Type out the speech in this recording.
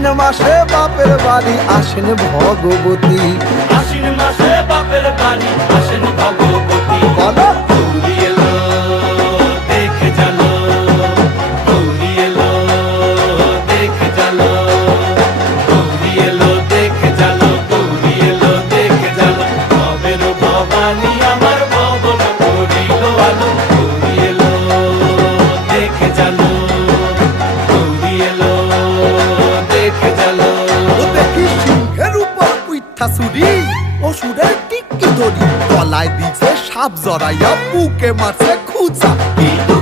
আশ্বিন মাসে বাপের বাড়ি আসেন ভগবতী। আশ্বিন মাসে বাপের বাড়ি আসেন ভগবতী। বলো গৌরী এলো দেখে জানো, গৌরী এলো দেখে জানো, গৌরী এলো দেখে জানো, গৌরী এলো দেখে জানো। ভবের ভবানী আমার ভবন করিল আলো। গৌরী এলো দেখে জানো, গৌরী এলো দেখে জানো। ও দেখি সিংহের উপর উইঠা চুরি, অসুরের টিকি ধরি গলায় দিছে সাপ জড়াইয়া বুকে মারছে খুঁচা। কিন্তু